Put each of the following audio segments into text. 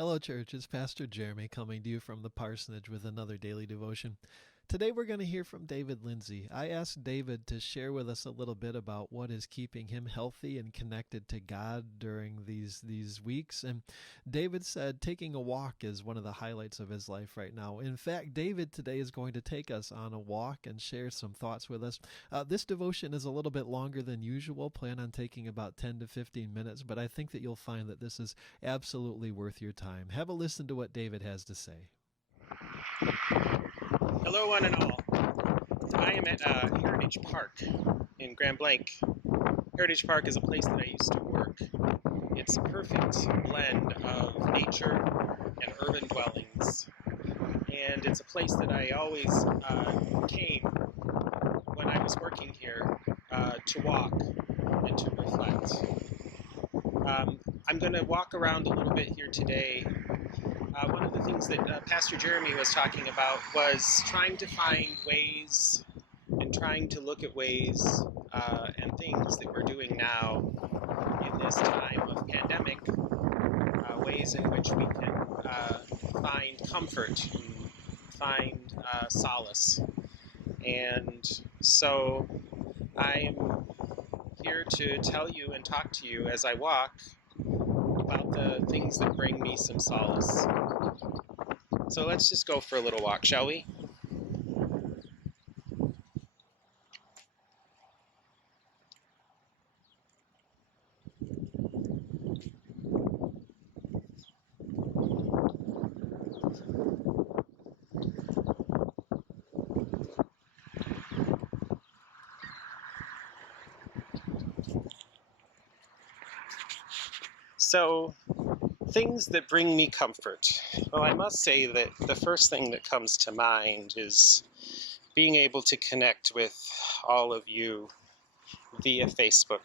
Hello, church. It's Pastor Jeremy coming to you from the parsonage with another daily devotion. Today we're going to hear from Lindsey. I asked David to share with us a little bit about what is keeping him healthy and connected to God during these weeks. And David said taking a walk is one of the highlights of his life right now. In fact, David today is going to take us on a walk and share some thoughts with us. This devotion is a little bit longer than usual. Plan on taking about 10 to 15 minutes, but I think that you'll find that this is absolutely worth your time. Have a listen to what David has to say. Hello, one and all. I am at Heritage Park in Grand Blanc. Heritage Park is a place that I used to work. It's a perfect blend of nature and urban dwellings. And it's a place that I always came when I was working here to walk and to reflect. I'm going to walk around a little bit here today. One of the things that Pastor Jeremy was talking about was trying to find ways and trying to look at ways and things that we're doing now in this time of pandemic, ways in which we can find comfort and find solace. And so I'm here to tell you and talk to you as I walk about the things that bring me some solace. So let's just go for a little walk, shall we? So, things that bring me comfort. Well, I must say that the first thing that comes to mind is being able to connect with all of you via Facebook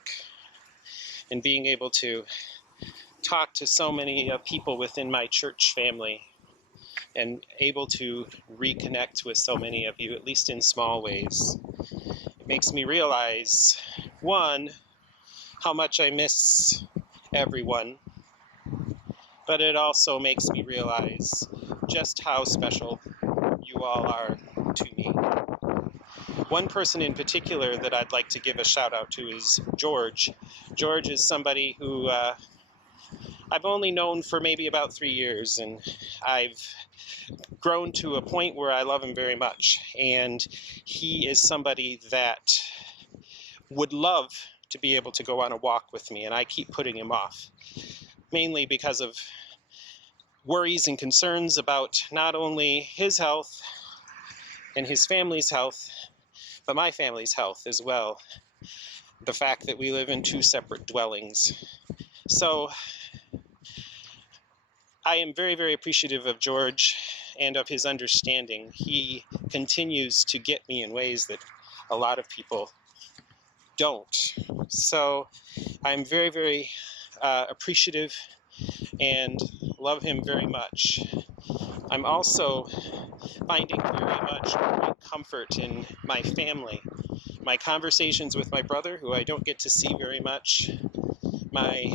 and being able to talk to so many people within my church family and able to reconnect with so many of you, at least in small ways. It makes me realize, one, how much I miss everyone, but it also makes me realize just how special you all are to me. One person in particular that I'd like to give a shout out to is George. George is somebody who I've only known for maybe about 3 years, and I've grown to a point where I love him very much. And he is somebody that would love to be able to go on a walk with me, and I keep putting him off, mainly because of worries and concerns about not only his health and his family's health, but my family's health as well. The fact that we live in 2 separate dwellings. So I am very, very appreciative of George and of his understanding. He continues to get me in ways that a lot of people don't. So I'm very, very appreciative and love him very much. I'm also finding very much great comfort in my family. My conversations with my brother, who I don't get to see very much. My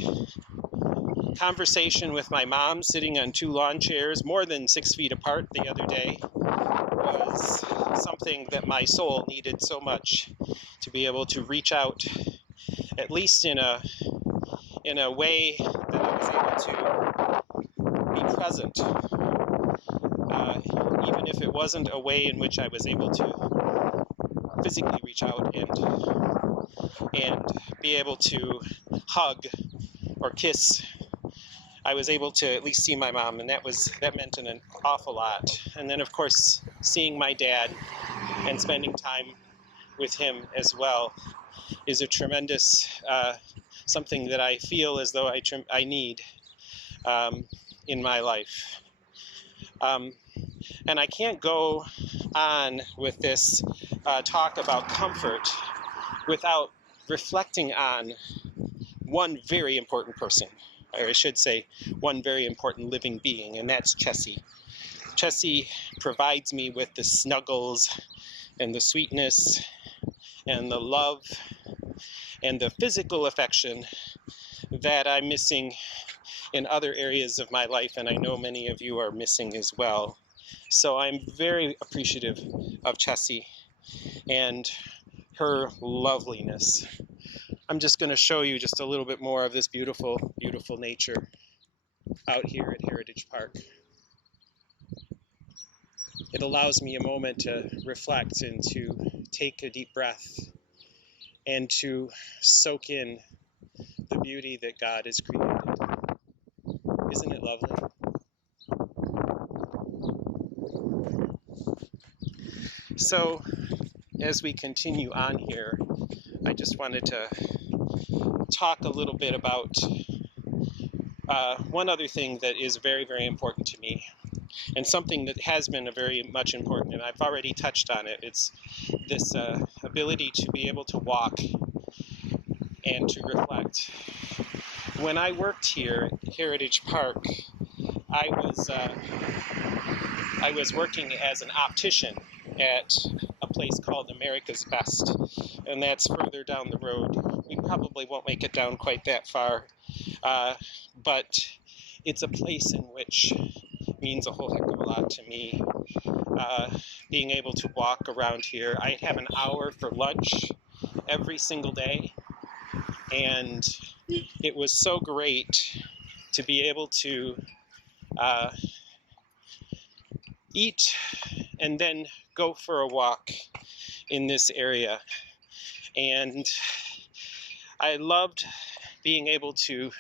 conversation with my mom sitting on 2 lawn chairs more than 6 feet apart the other day was something that my soul needed so much, to be able to reach out, at least in a way that I was able to be present, even if it wasn't a way in which I was able to physically reach out and be able to hug or kiss. I was able to at least see my mom, and that meant an awful lot. And then, of course, seeing my dad and spending time with him as well is a tremendous something that I feel as though I need in my life. And I can't go on with this talk about comfort without reflecting on one very important person, or I should say one very important living being, and that's Chessie. Chessie provides me with the snuggles and the sweetness and the love and the physical affection that I'm missing in other areas of my life, and I know many of you are missing as well. So I'm very appreciative of Chessie and her loveliness. I'm just going to show you just a little bit more of this beautiful, beautiful nature out here at Heritage Park. It allows me a moment to reflect and to take a deep breath and to soak in the beauty that God has created. Isn't it lovely? So, as we continue on here, I just wanted to talk a little bit about one other thing that is very, very important to me, and something that has been very much important, and I've already touched on it. It's this ability to be able to walk and to reflect. When I worked here at Heritage Park, I was working as an optician at a place called America's Best, and that's further down the road. We probably won't make it down quite that far, but it's a place in which means a whole heck of a lot to me. Being able to walk around here. I have an hour for lunch every single day, and it was so great to be able to eat and then go for a walk in this area. And I loved being able to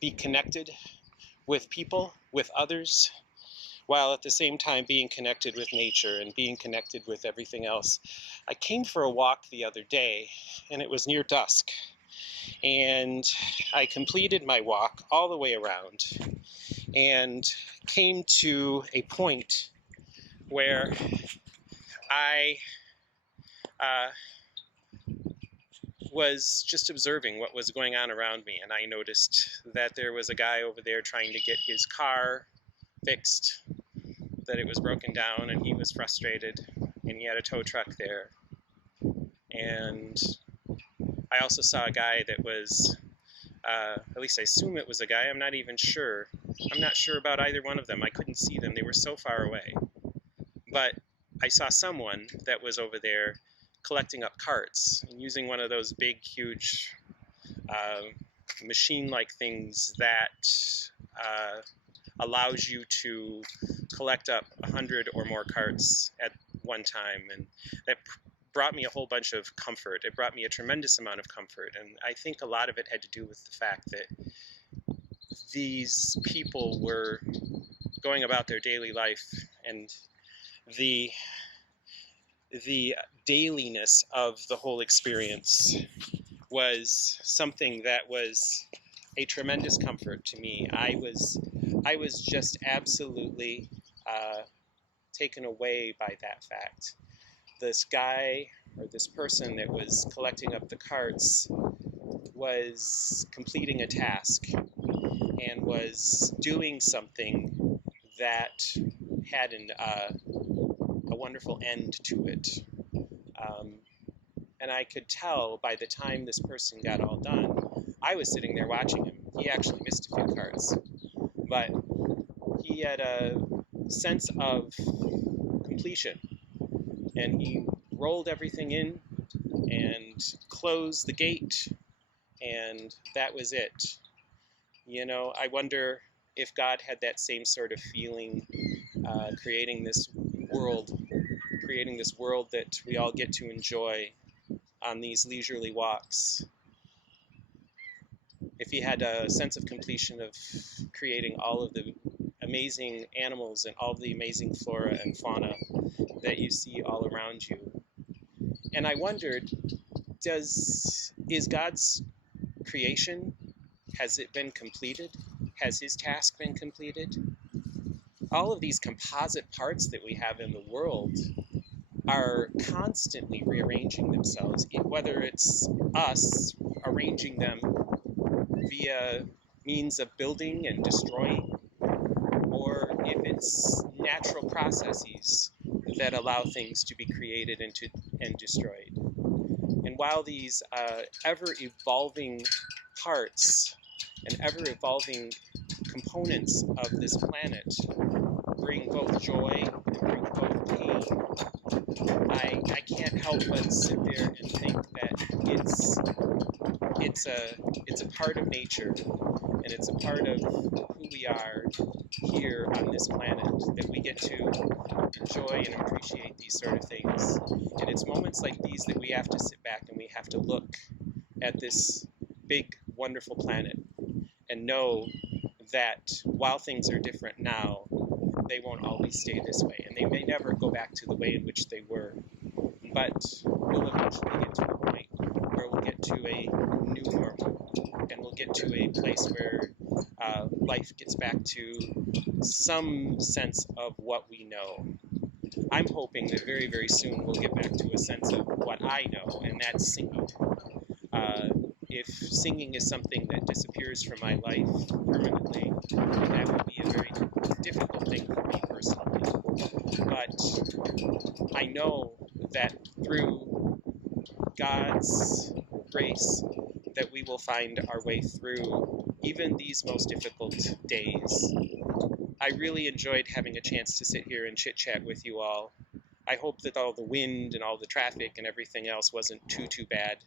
be connected with people, with others, while at the same time being connected with nature and being connected with everything else. I came for a walk the other day, and it was near dusk. And I completed my walk all the way around and came to a point where I was just observing what was going on around me, and I noticed that there was a guy over there trying to get his car fixed, that it was broken down, and he was frustrated, and he had a tow truck there. And I also saw a guy that was, at least I assume it was a guy, I'm not even sure. I'm not sure about either one of them. I couldn't see them, they were so far away. But I saw someone that was over there collecting up carts and using one of those big, huge machine-like things that allows you to collect up 100 or more carts at one time. And that brought me a whole bunch of comfort. It brought me a tremendous amount of comfort. And I think a lot of it had to do with the fact that these people were going about their daily life, and the dailiness of the whole experience was something that was a tremendous comfort to me. I was just absolutely taken away by that fact. This guy, or this person that was collecting up the carts, was completing a task and was doing something that had a wonderful end to it. And I could tell by the time this person got all done, I was sitting there watching him. He actually missed a few carts, but he had a sense of completion, and he rolled everything in and closed the gate, and that was it. You know, I wonder if God had that same sort of feeling creating this world that we all get to enjoy on these leisurely walks. If he had a sense of completion of creating all of the amazing animals and all the amazing flora and fauna that you see all around you. And I wondered, is God's creation, has it been completed? Has his task been completed? All of these composite parts that we have in the world are constantly rearranging themselves, whether it's us arranging them via means of building and destroying, or if it's natural processes that allow things to be created and destroyed. And while these ever-evolving parts and ever-evolving components of this planet bring both joy and bring both pain. I can't help but sit there and think that it's a part of nature, and it's a part of who we are here on this planet, that we get to enjoy and appreciate these sort of things. And it's moments like these that we have to sit back and we have to look at this big, wonderful planet and know that while things are different now, they won't always stay this way, and they may never go back to the way in which they were. But we'll eventually get to a point where we'll get to a new normal, and we'll get to a place where life gets back to some sense of what we know. I'm hoping that very, very soon we'll get back to a sense of what I know, and that's singing. If singing is something that disappears from my life permanently, that would be a very difficult thing for me personally. But I know that through God's grace that we will find our way through even these most difficult days. I really enjoyed having a chance to sit here and chit-chat with you all. I hope that all the wind and all the traffic and everything else wasn't too bad,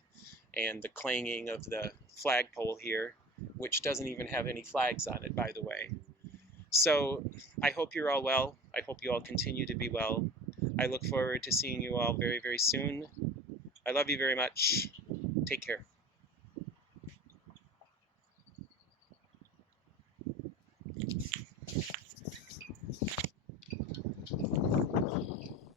and the clanging of the flagpole here, which doesn't even have any flags on it, by the way. So I hope you're all well. I hope you all continue to be well. I look forward to seeing you all very, very soon. I love you very much. Take care.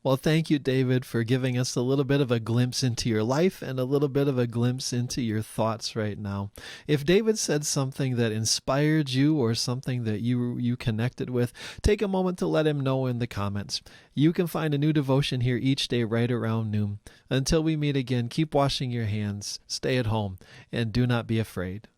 Well, thank you, David, for giving us a little bit of a glimpse into your life and a little bit of a glimpse into your thoughts right now. If David said something that inspired you or something that you connected with, take a moment to let him know in the comments. You can find a new devotion here each day right around noon. Until we meet again, keep washing your hands, stay at home, and do not be afraid.